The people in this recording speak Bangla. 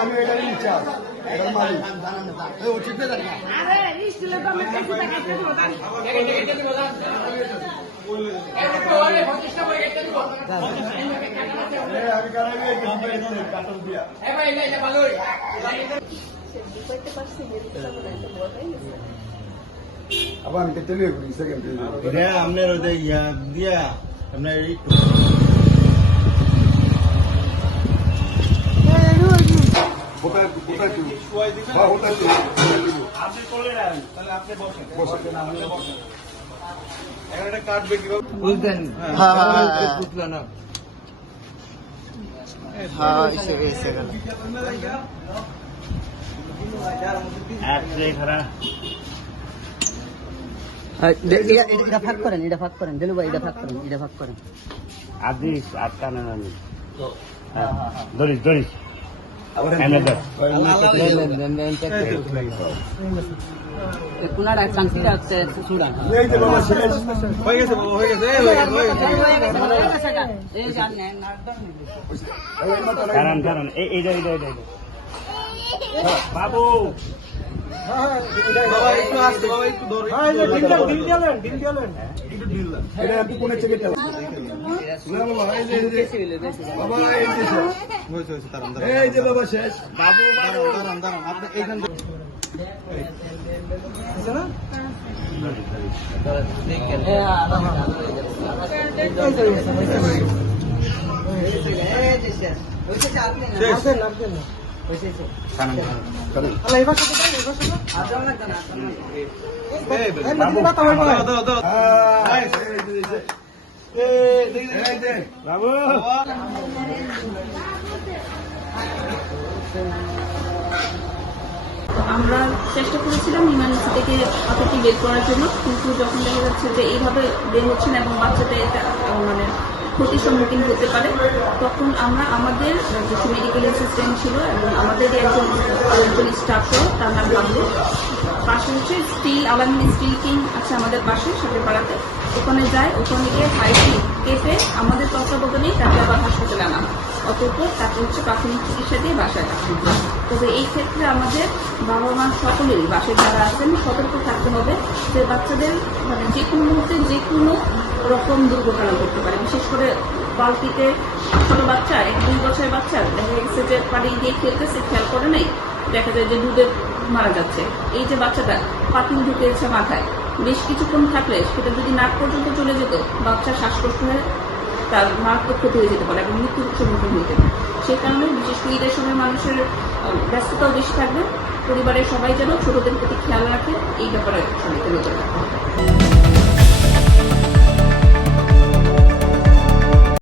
আমি এটার ইনচার্জ এটার মালিক ও ঠিক আছে আরে রিস্টলে তো আমি কাছে টাকা আমি কারাইবে কাটল দিয়া এ ভাই এটা ভালো আবার আমি কেটে লিয়ে ঘুরি সেকেন্ড এটা আপনার ওই ইয়া দিয়া আপনার কোথায় কোথায় কি শুয়াই দিবেন বা কোথায় কি আপনি কোলে রাখেন তাহলে আপনি বসেন বসেন না আপনি বসেন একটা কাটবে কিভাবে বুঝলেন হ্যাঁ বুঝলা না হ্যাঁ এসে গেল আপনি খারা এটা ভাগ করেন দিলু ভাই এটা ভাগ করেন আদিস আটকানা নানি দরিস কুনার কান্সিটা আছে সুড়া এই যে বাবা শেষ হয়ে গেছে বাবা হয়ে গেছে এই জানি না কারণ এই বাবু বাবা একটু আসতে বাবা একটু ধরে ডিল দিলেন একটু ডিল দেন এটা আপনি কোন চেকে চালান না বাবা এই যে বাবা এই যে হইছে তারাম এই যে বাবা শেষ বাবু দাঁড়ান আপনি এইখান থেকে আছে না আমরা চেষ্টা করেছিলাম ইমার্জেন্সি থেকে পাখিটি বের করার জন্য, কিন্তু যখন দেখা যাচ্ছে যে এইভাবে বের হচ্ছে না এবং বাচ্চাটা এটা মানে ক্ষতির সম্মুখীন হতে পারে, তখন আমরা আমাদের যে মেডিকেল অ্যাসিস্ট্যান্ট ছিল এবং আমাদের একজন স্টাফ তার নাম বাবু, পাশে হচ্ছে স্টিল আলামিন স্টিল কিং আছে আমাদের পাশে সাথে পাড়াতে, ওখানে যায়, ওখানে গিয়ে হাইটি কেটে আমাদের তত্ত্বাবধানেই তাকে আবার হাসপাতালে আনা, অতঃপর তাকে হচ্ছে প্রাথমিক চিকিৎসা দিয়ে বাসায় রাখা। তবে এই ক্ষেত্রে আমাদের বাবা মা সকলেরই বাসায় যারা আছেন সতর্ক থাকতে হবে যে বাচ্চাদের মানে যে কোনো মুহূর্তে যে কোনো রকম দুর্ঘটনা করতে পারে, বিশেষ করে বালতিতে ছোট বাচ্চা 1-2 বছরের বাচ্চা দেখা গেছে যে পানি দিয়ে খেলতেছে, খেয়াল করে নেই, দেখা যায় যে ডুবে মারা যাচ্ছে। এই যে বাচ্চাটা পাতিল ঢুকেছে মাথায়, বেশ কিছুক্ষণ থাকলে সেটা যদি নাক পর্যন্ত চলে যেত, বাচ্চার শ্বাসকষ্ট হয়ে তার মারাত্মক ক্ষতি হয়ে যেতে পারে এবং মৃত্যুর সম্মুখীন হয়ে যেতে পারে। সেই কারণে বিশেষ করে ঈদের সময় মানুষের ব্যস্ততাও বেশি থাকবে, পরিবারের সবাই যেন ছোটদের প্রতি খেয়াল রাখে, এই ব্যাপারে সবাইকে নজর রাখতে হবে।